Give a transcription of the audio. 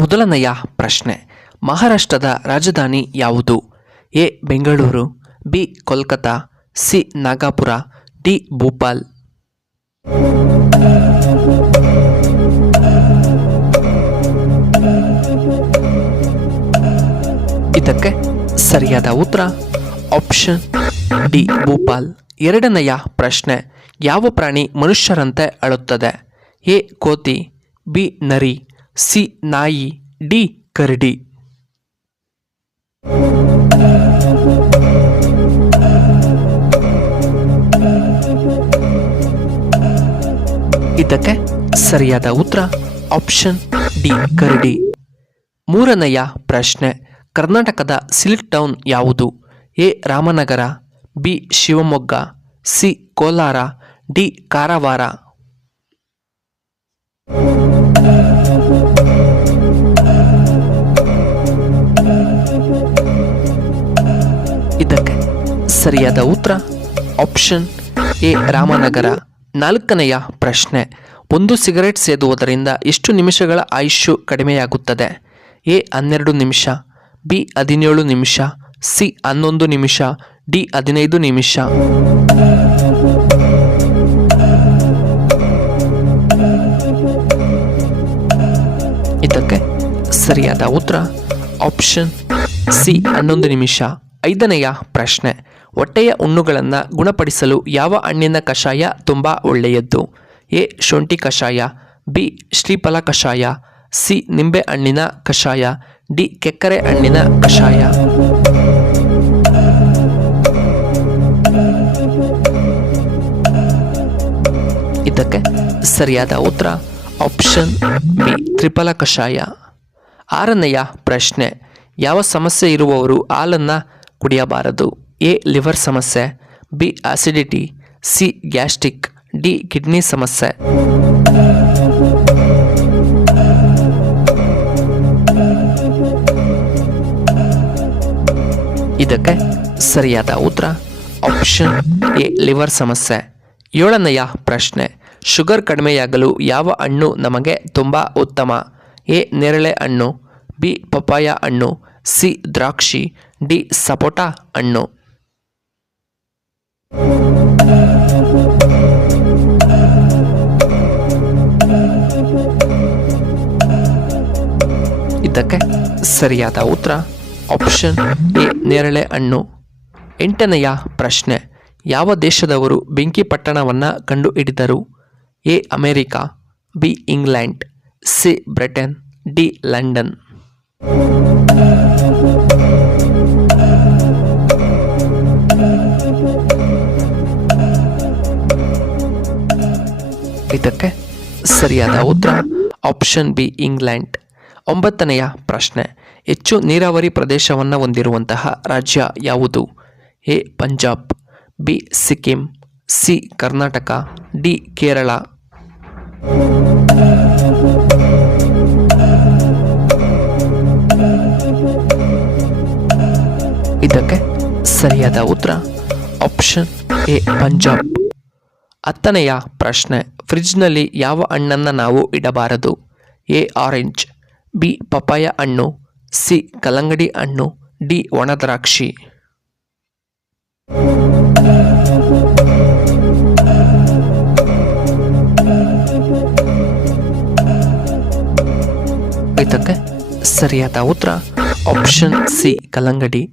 ಮೊದಲನೆಯ ಪ್ರಶ್ನೆ, ಮಹಾರಾಷ್ಟ್ರದ ರಾಜಧಾನಿ ಯಾವುದು? A Bengaluru, B Kolkata, C Nagpur, D Bhopal. ಇದಕ್ಕೆ ಸರಿಯಾದ ಉತ್ತರ ಆಪ್ಷನ್ ಡಿ ಭೋಪಾಲ್. ಎರಡನೆಯ ಪ್ರಶ್ನೆ, ಯಾವ ಪ್ರಾಣಿ ಮನುಷ್ಯರಂತೆ ಅಳುತ್ತದೆ? ಎ ಕೋತಿ, ಬಿ ನರಿ, ಸಿ ನಾಯಿ, ಡಿ ಕರಡಿ. ಇದಕ್ಕೆ ಸರಿಯಾದ ಉತ್ತರ ಆಪ್ಷನ್ ಡಿ ಕರಡಿ. ಮೂರನೆಯ ಪ್ರಶ್ನೆ, ಕರ್ನಾಟಕದ ಸಿಲ್ಕ್ ಟೌನ್ ಯಾವುದು? A Ramanagara, B Shivamogga, C Kolar, D Karwar. ಇದಕ್ಕೆ ಸರಿಯಾದ ಉತ್ತರ ಆಪ್ಷನ್ ಎ ರಾಮನಗರ. ನಾಲ್ಕನೆಯ ಪ್ರಶ್ನೆ, ಒಂದು ಸಿಗರೆಟ್ ಸೇದುವುದರಿಂದ ಎಷ್ಟು ನಿಮಿಷಗಳ ಆಯುಷ್ಯು ಕಡಿಮೆಯಾಗುತ್ತದೆ? ಎ 12 ನಿಮಿಷ, ಬಿ 17 ನಿಮಿಷ, ಸಿ 11 ನಿಮಿಷ, ಡಿ 15 ನಿಮಿಷ. ಇದಕ್ಕೆ ಸರಿಯಾದ ಉತ್ತರ ಆಪ್ಷನ್ ಸಿ 11 ನಿಮಿಷ. ಐದನೆಯ ಪ್ರಶ್ನೆ, ಹೊಟ್ಟೆಯ ಹುಣ್ಣುಗಳನ್ನು ಗುಣಪಡಿಸಲು ಯಾವ ಹಣ್ಣಿನ ಕಷಾಯ ತುಂಬ ಒಳ್ಳೆಯದ್ದು? ಎ ಶುಂಠಿ ಕಷಾಯ, ಬಿ ಶ್ರೀಫಲ ಕಷಾಯ, ಸಿ ನಿಂಬೆ ಹಣ್ಣಿನ ಕಷಾಯ, ಡಿ ಕೆಕ್ಕರೆ ಹಣ್ಣಿನ ಕಷಾಯ. ಇದಕ್ಕೆ ಸರಿಯಾದ ಉತ್ತರ ಆಪ್ಷನ್ ಬಿ ತ್ರಿಫಲ ಕಷಾಯ. ಆರನೆಯ ಪ್ರಶ್ನೆ, ಯಾವ ಸಮಸ್ಯೆ ಇರುವವರು ಹಾಲನ್ನು ಕುಡಿಯಬಾರದು? ಎ ಲಿವರ್ ಸಮಸ್ಯೆ, B acidity, C gastric, D kidney ಸಮಸ್ಯೆ. ಇದಕ್ಕೆ ಸರಿಯಾದ ಉತ್ತರ ಆಪ್ಷನ್ ಎ ಲಿವರ್ ಸಮಸ್ಯೆ. ಏಳನೆಯ ಪ್ರಶ್ನೆ, ಶುಗರ್ ಕಡಿಮೆಯಾಗಲು ಯಾವ ಹಣ್ಣು ನಮಗೆ ತುಂಬ ಉತ್ತಮ? ಎ ನೇರಳೆ ಹಣ್ಣು, ಬಿ ಪಪಾಯ ಹಣ್ಣು, ಸಿ ದ್ರಾಕ್ಷಿ, ಡಿ ಸಪೋಟ ಹಣ್ಣು. ಇದಕ್ಕೆ ಸರಿಯಾದ ಉತ್ತರ ಆಪ್ಷನ್ ಎ ನೇರಳೆ ಹಣ್ಣು. ಎಂಟನೆಯ ಪ್ರಶ್ನೆ, ಯಾವ ದೇಶದವರು ಬೆಂಕಿ ಪಟ್ಟಣವನ್ನು ಕಂಡುಹಿಡಿದರು? A America, B England, C Britain, D London. ಇದಕ್ಕೆ ಸರಿಯಾದ ಉತ್ತರ ಆಪ್ಷನ್ ಬಿ ಇಂಗ್ಲೆಂಡ್. ಒಂಬತ್ತನೆಯ ಪ್ರಶ್ನೆ, ಹೆಚ್ಚು ನೀರಾವರಿ ಪ್ರದೇಶವನ್ನು ಹೊಂದಿರುವಂತಹ ರಾಜ್ಯ ಯಾವುದು? A Punjab, B Sikkim, C Karnataka, D Kerala. ಇದಕ್ಕೆ ಸರಿಯಾದ ಉತ್ತರ ಆಪ್ಷನ್ ಎ ಪಂಜಾಬ್. ಹತ್ತನೆಯ ಪ್ರಶ್ನೆ, ಫ್ರಿಡ್ಜ್ನಲ್ಲಿ ಯಾವ ಹಣ್ಣನ್ನು ನಾವು ಇಡಬಾರದು? ಎ ಆರೆಂಜ್, ಬಿ ಪಪಾಯ ಹಣ್ಣು, ಸಿ ಕಲ್ಲಂಗಡಿ ಹಣ್ಣು, ಡಿ ಒಣದ್ರಾಕ್ಷಿ. ಇದಕ್ಕೆ ಸರಿಯಾದ ಉತ್ತರ ಆಪ್ಷನ್ ಸಿ ಕಲ್ಲಂಗಡಿ.